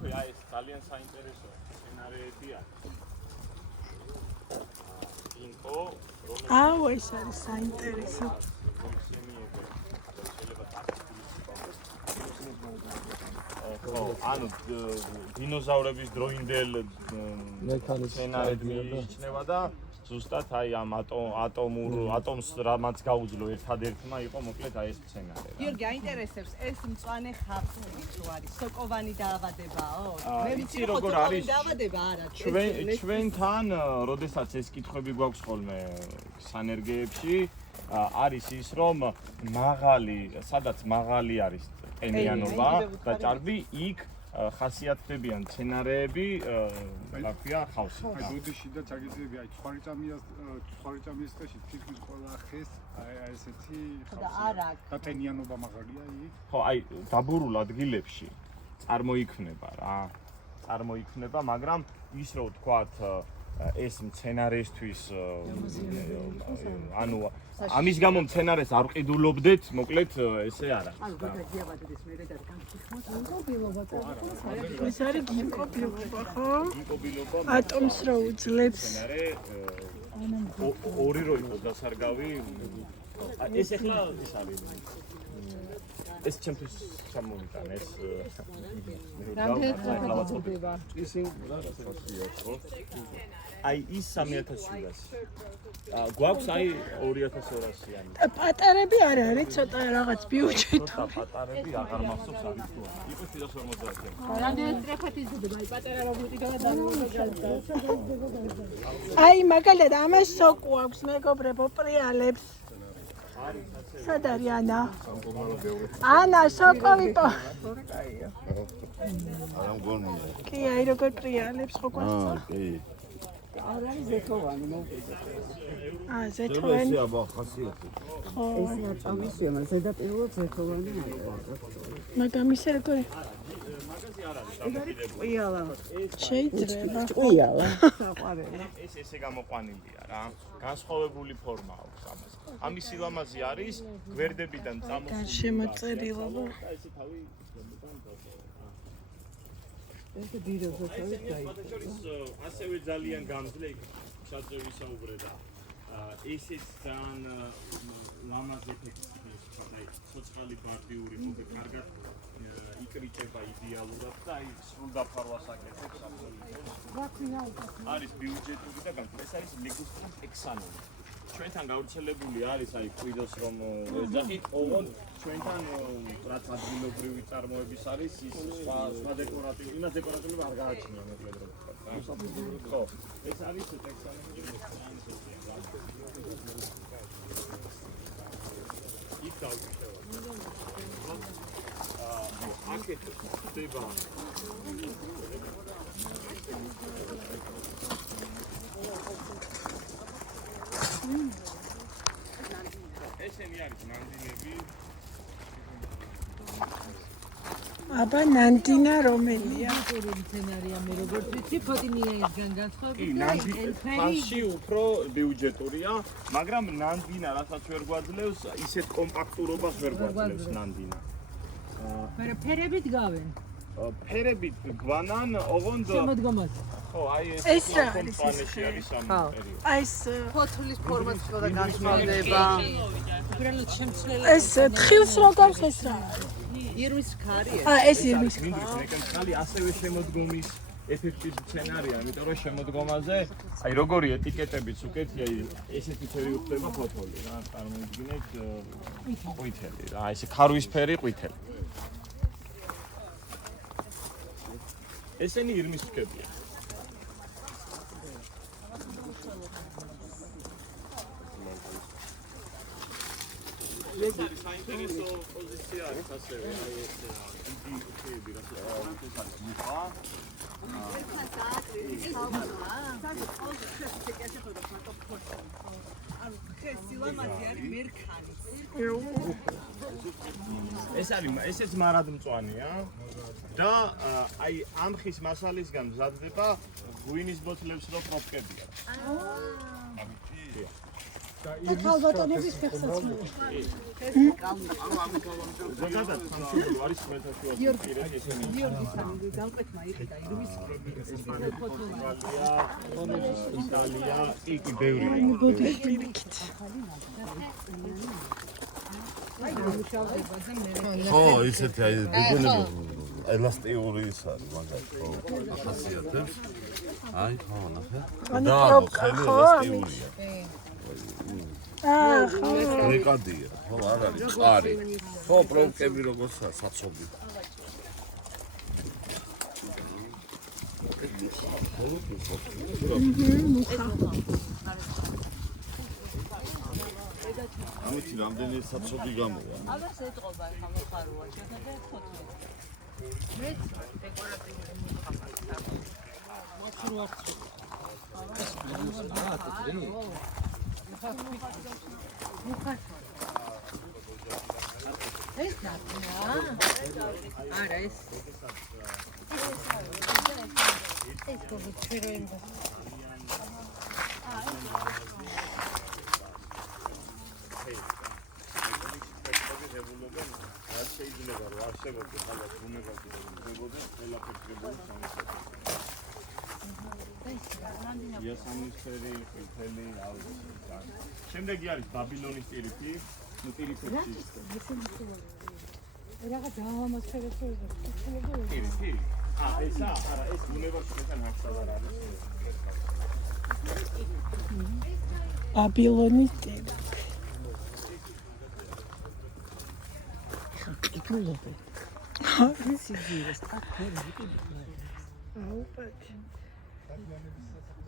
აქვე აი ეს ძალიან საინტერესო სცენარეებია. ინკო აუ ეს არის საინტერესო. ანუ დინოზავრების დროინდელ სცენარები მიიჩნევა და ზუსტად აი ამ ატომს რამაც გაუძლო ერთადერთმა იყო მოკლედ აი ეს სცენარი. გიორგი, აინტერესებს ეს მწვანე ხავსი თუ არის სოკოვანი დაავადებაო? მე ვიცი როგორ არის დაავადება არა. ჩვენთან, როდესაც ეს კითხვები გვაქვს ხოლმე სანერგეებში, არის ის რომ სადაც მაღალი არის ტენიანობა და ჭარბი, იქ ხასიათდებიან სცენარეები, რა ქვია, ხავსი. დუდიში და ჩაგიძლები აი ცხვარიჭამის წეში თითქმის ყველა ხეს აი ესეთი ხავსი. და ტენიანობა მაღალია იქ. ხო, აი დაბურულ ადგილებში წარმოიქმნება, მაგრამ ის რო ვთქვათ, ეს მცენარესთვის ანუ ამის გამო მცენარეს არ ყიდულობდეთ, მოკლედ ესე არა. ეს არის გინკობილობა, ხო? ატომს რო უძლებს. ორი რო იყოს დასარგავი. ეს ახლა ის არის. ეს ჩემთვის ჩამოვიტანე ეს აი ის 3200-ს. გვაქვს აი 2200-იანი. პატარები არ არის, ცოტა რაღაც ბიუჯეტი. ცოტა პატარები აღარ მახსოვს არის თუ არა. იყო 750-იანი. რამდენი სტრეფად იზრდება, აი პატარა რობოტი და აი მაგალითად ამას სოკუ აქვს მეგობრებო პრიალებს. სად არის ანა? ანა სოკოვიპო. არა მგონია. კი, აი როგორ პრიალებს ხო გვასწავლა? კი. არ არის ზეთოვანი მოვიდა. ზეთოვანი. ეს აბა ხასიათი. ხო. ეს ნაწამისია, მაგრამ ზედაპირულად ზეთოვანი არის. მაგრამ ისე როგორი? მაგაზი არ არის დამოკიდებული. ყიალა. შეიძლება. ყიალა. საყვარელი. ეს ესე გამოყვანილია რა. განსხვავებული ფორმა აქვს ამას. ამის სილამაზე არის გვერდებიდან წამოსული შემოწერილობა. ესე თავი ეს დიდოზე დაიწყო. ასევე ძალიან გამძლე საძე ვისაუბრე და ესეც ძალიან ლამაზ ეფექტს ხდება. აი ცოცხალი ბარდიური მოხდა კარგად იკრიჭება იდეალურად და აი სრულ დაფარვას აკეთებს აბსოლუტურად. არის ბიუჯეტური და განსხვავებული. ეს არის ლიგუსტრის ტექსანონი. ჩვენთან გავრცელებული არის აი კვიდოს რომ ეძახით, ოღონდ ჩვენთან რაც ადგილობრივი წარმოების არის ის სხვა დეკორატიული, იმას დეკორატიული არ გააჩნია მოკლედ რომ ვთქვა. ხო, ეს არის ტექსანონი. იქ დავიწყება. აქეთ ხდება ესენი არის ნანდინები. აბა ნანდინა რომელია? სცენარია მე როგორც ვიცი, ფოტინიაისგან განსხვავებით, ნანდინი უფრო ბიუჯეტურია, მაგრამ ნანდინა რასაც ვერ გვაძლევს, ისეთ კომპაქტურობას ვერ გვაძლევს ნანდინა. მაგრამ ფერებით გავენ. ფერებით გვანან, ოღონდ შემოდგომას. ხო, აი ეს რა არის კომპანიაში არის ამ პერიოდი. აი ეს ფოთლის ფორმაც და განსხვავდება. უბრალოდ შემცვლელი. ეს თხილს როგავს ეს რა? ირმის ქარია. ეს ირმის ქარი. მინდვრის მეკანიკალი ასევე შემოდგომის ეფექტის სცენარია, იმიტომ რომ შემოდგომაზე აი როგორი ეტიკეტებიც უკეთია, ესეთი ფერი უხდება ფოთოლი რა, წარმოიდგინეთ ყვითელი რა, ესე ქარვისფერი ყვითელი. ესენი ირმის ფქებია. ეს არის საინტერესო პოზიცია არის ასევე აი ეს დიდი ფქები რა თქმა უნდა. ესეც მარადმწვანეა და აი ამ ხის მასალისგან მზადდება ღვინის ბოთლებს რო პროფკებია. და ქალბატონების ფეხსაცმელი. ზოგადად სამშობლო არის ხმელთაშუა ზღვისპირეთ ესენი. გიორგის გამკვეთმა იყიდა ირმის იტალია, იგი ბევრი. გოდის პირიქით. ხო, ისეთი აი ბიგონები ელასტიური ის არის მაგათ ხო ახასიათებს. აი ხო, ნახე. ანუ და პროპკა, ხელი ხო? ელასტიურია. ხო. რეკადია, ხო, არ არის წყარი. ხო, პროპკები როგორცაა საცობი. ამით რამდენი საცობი გამოვა. აბას ეტყობა ხა მოხაროა შეხედე ხოთი მე დეკორატიული ეს არა ეს შეიძლება რომ არ შევაკეთო ხალხს უმეგობრად მეგობრებოდეს ყველაფერს იასამნისფერი, ყვითელი, რავი. შემდეგი არის ბაბილონის ტირიფი, ნუ ტირიფებში. რაღაც დაამასფერებს ტირიფი. ესა, არა, ეს უნივერსიტეტთან ახსნა არის. ბაბილონის ტირიფი. იკულობე სიძირეს აკეთებს აუპატი.